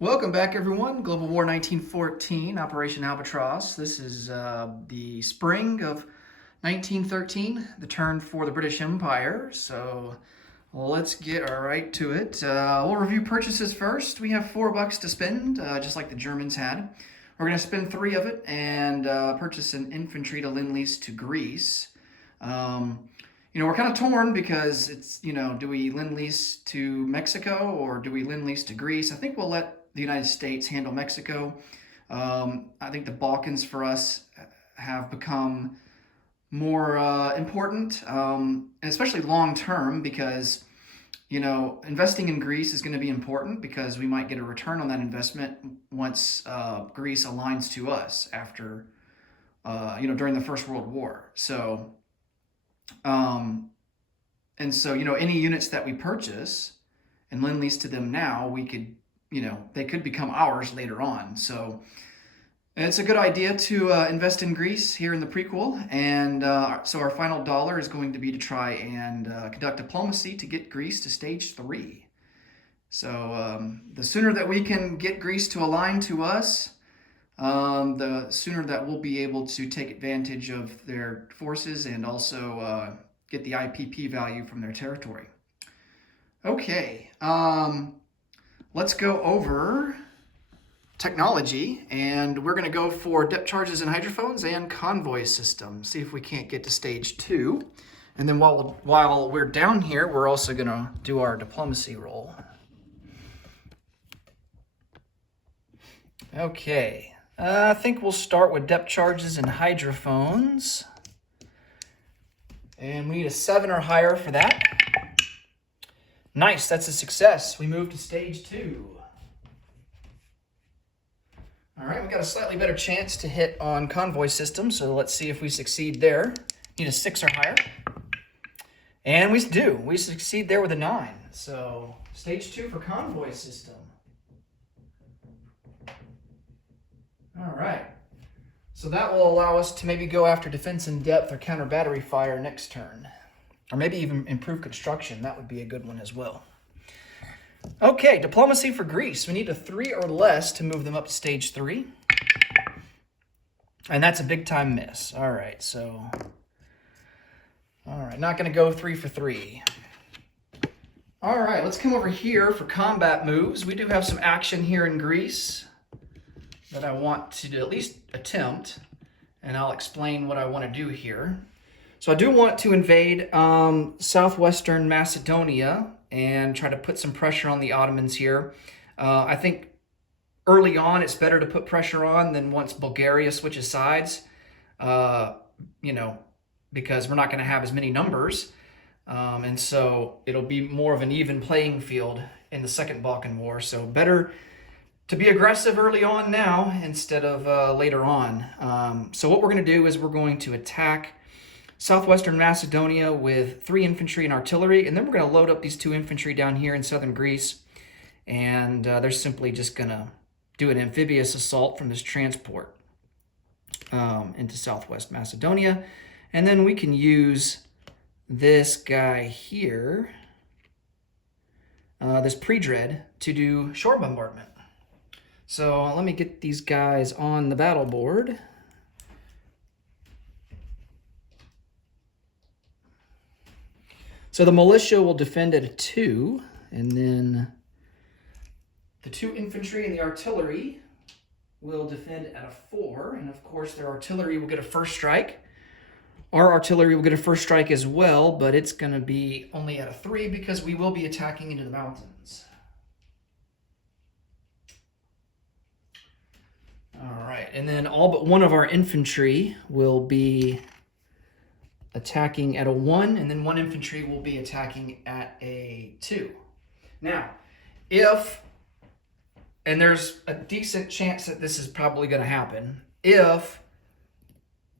Welcome back, everyone. Global War 1914, Operation Albatross. This is the spring of 1913, the turn for the British Empire. So let's get right to it. We'll review purchases first. We have $4 to spend, just like the Germans had. We're going to spend 3 of it and purchase an infantry to Lend-Lease to Greece. We're kind of torn because it's, do we Lend-Lease to Mexico or do we Lend-Lease to Greece? I think we'll let the United States handle Mexico. I think the Balkans for us have become more important, and especially long term because, investing in Greece is going to be important because we might get a return on that investment once Greece aligns to us after, during the First World War. So, any units that we purchase and Lend-Lease to them now, we could, they could become ours later on. So it's a good idea to invest in Greece here in the prequel. And so our final dollar is going to be to try and conduct diplomacy to get Greece to stage 3. So the sooner that we can get Greece to align to us, the sooner that we'll be able to take advantage of their forces and also get the IPP value from their territory. Okay, let's go over technology, and we're going to go for depth charges and hydrophones and convoy systems. See if we can't get to stage 2. And then while we're down here, we're also going to do our diplomacy roll. Okay, I think we'll start with depth charges and hydrophones. And we need a 7 or higher for that. Nice, that's a success. We moved to stage 2. All right, we got a slightly better chance to hit on convoy system, so let's see if we succeed there. Need a 6 or higher. And we do. We succeed there with a 9. So stage 2 for convoy system. All right. So that will allow us to maybe go after defense in depth or counter battery fire next turn. Or maybe even improve construction. That would be a good one as well. Okay, diplomacy for Greece. We need a 3 or less to move them up to stage 3. And that's a big time miss. All right, so... All right, not going to go 3 for 3. All right, let's come over here for combat moves. We do have some action here in Greece that I want to at least attempt, and I'll explain what I want to do here. So I do want to invade southwestern Macedonia and try to put some pressure on the Ottomans here. I think early on it's better to put pressure on than once Bulgaria switches sides, because we're not going to have as many numbers. And so it'll be more of an even playing field in the Second Balkan War. So better to be aggressive early on now instead of later on. So what we're going to do is we're going to attack southwestern Macedonia with 3 infantry and artillery, and then we're going to load up these 2 infantry down here in southern Greece, and they're simply just going to do an amphibious assault from this transport into southwest Macedonia. And then we can use this guy here, this pre-dread, to do shore bombardment. So let me get these guys on the battle board. So the militia will defend at a 2, and then the 2 infantry and the artillery will defend at a 4, and of course their artillery will get a first strike. Our artillery will get a first strike as well, but it's going to be only at a 3 because we will be attacking into the mountains. All right, and then all but one of our infantry will be attacking at a 1, and then 1 infantry will be attacking at a 2. Now, and there's a decent chance that this is probably going to happen, if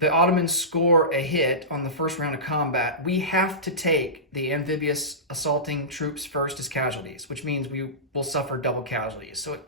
the Ottomans score a hit on the first round of combat, we have to take the amphibious assaulting troops first as casualties, which means we will suffer double casualties. So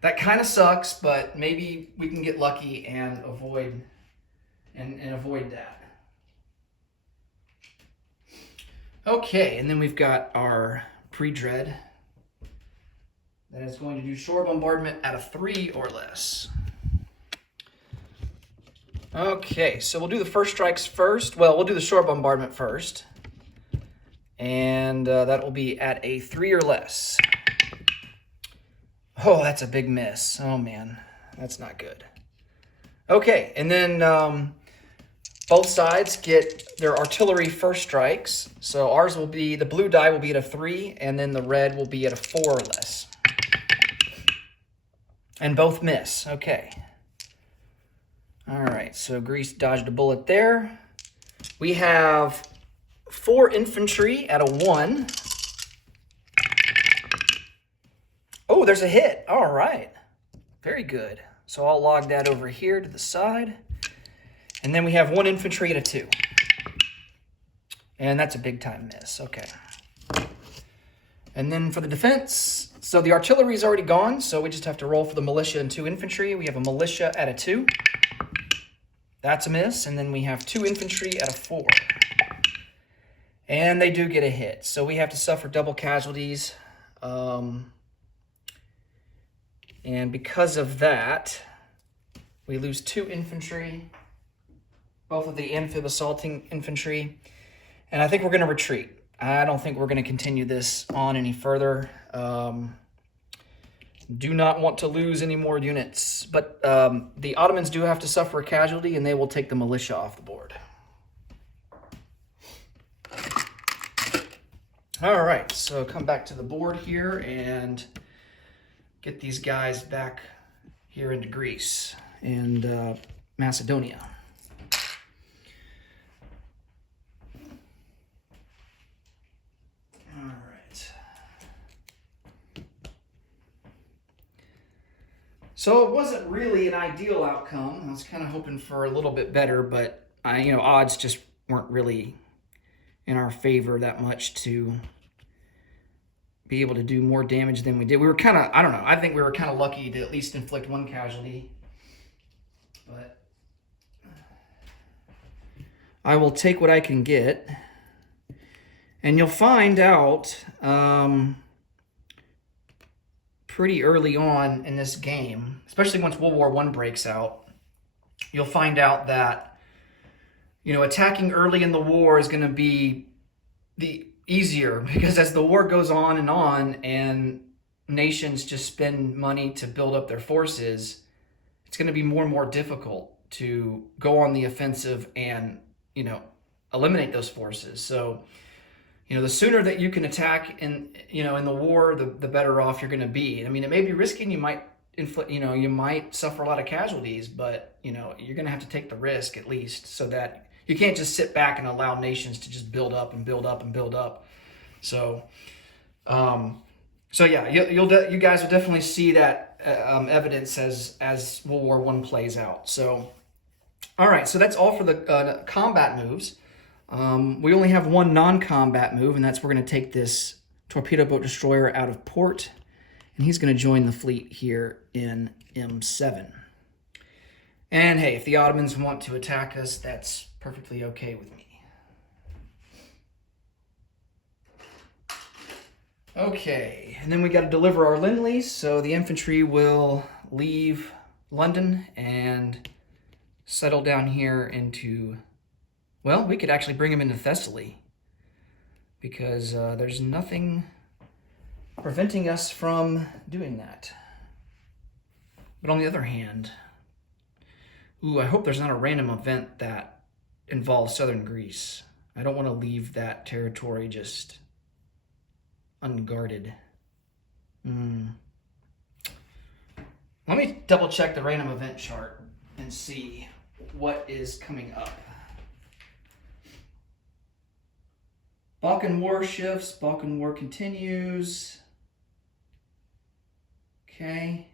that kind of sucks, but maybe we can get lucky and avoid that. Okay, and then we've got our pre-dread that is going to do shore bombardment at a 3 or less. Okay, so we'll do the first strikes first. Well, we'll do the shore bombardment first. And that will be at a 3 or less. Oh, that's a big miss. Oh, man. That's not good. Okay, and then both sides get their artillery first strikes. So ours will be, the blue die will be at a 3, and then the red will be at a 4 or less. And both miss. Okay. All right, so Greece dodged a bullet there. We have 4 infantry at a 1. Oh, there's a hit. All right. Very good. So I'll log that over here to the side. And then we have 1 infantry at a 2. And that's a big time miss. Okay. And then for the defense, so the artillery is already gone, so we just have to roll for the militia and 2 infantry. We have a militia at a 2. That's a miss. And then we have 2 infantry at a 4. And they do get a hit. So we have to suffer double casualties. And because of that, we lose 2 infantry, both of the amphib assaulting infantry. And I think we're going to retreat. I don't think we're going to continue this on any further. Do not want to lose any more units. But the Ottomans do have to suffer a casualty, and they will take the militia off the board. All right, so come back to the board here and get these guys back here into Greece and Macedonia. All right. So it wasn't really an ideal outcome. I was kind of hoping for a little bit better, but odds just weren't really in our favor that much to be able to do more damage than we did. We were kind of, I don't know, I think we were kind of lucky to at least inflict 1 casualty. But I will take what I can get. And you'll find out pretty early on in this game, especially once World War I breaks out, you'll find out that, attacking early in the war is going to be the easier, because as the war goes on and nations just spend money to build up their forces, it's going to be more and more difficult to go on the offensive and, eliminate those forces. So, the sooner that you can attack in the war, the better off you're going to be. I mean, it may be risky and you might you might suffer a lot of casualties, but, you're going to have to take the risk at least, so that you can't just sit back and allow nations to just build up and build up and build up. So, yeah, you guys will definitely see that evidence as World War I plays out. So, all right, so that's all for the combat moves. We only have 1 non-combat move, and that's we're going to take this torpedo boat destroyer out of port, and he's going to join the fleet here in M7. And hey, if the Ottomans want to attack us, that's perfectly okay with me. Okay, and then we got to deliver our Lindleys, so the infantry will leave London and settle down here into, well, we could actually bring them into Thessaly, because there's nothing preventing us from doing that. But on the other hand, I hope there's not a random event that involves southern Greece. I don't want to leave that territory just unguarded. Let me double check the random event chart and see what is coming up. Balkan War shifts, Balkan War continues. Okay.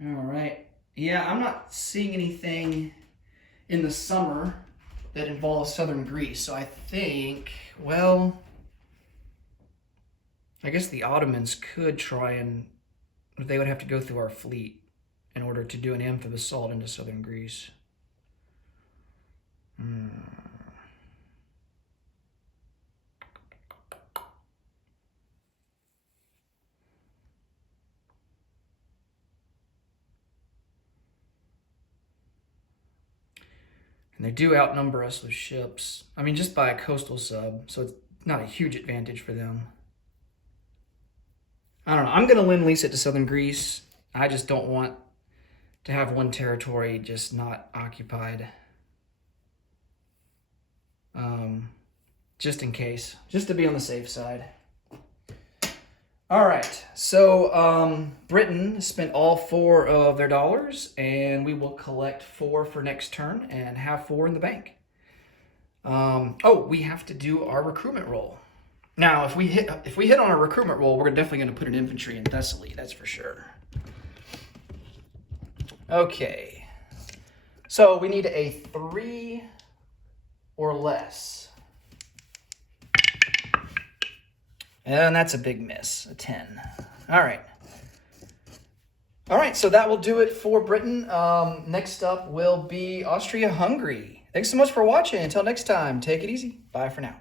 All right. Yeah, I'm not seeing anything in the summer that involves southern Greece. So I think, well, I guess the Ottomans could try and, they would have to go through our fleet in order to do an amphib assault into southern Greece. And they do outnumber us with ships. I mean, just by a coastal sub, so it's not a huge advantage for them. I don't know. I'm going to lend-lease it to Southern Greece. I just don't want to have one territory just not occupied. Just in case. Just to be on the safe side. All right. So Britain spent all 4 of their dollars, and we will collect 4 for next turn and have 4 in the bank. Oh, we have to do our recruitment roll. Now, if we hit on our recruitment roll, we're definitely going to put an infantry in Thessaly. That's for sure. Okay. So we need a 3 or less. And that's a big miss, a 10. All right. All right, so that will do it for Britain. Next up will be Austria-Hungary. Thanks so much for watching. Until next time, take it easy. Bye for now.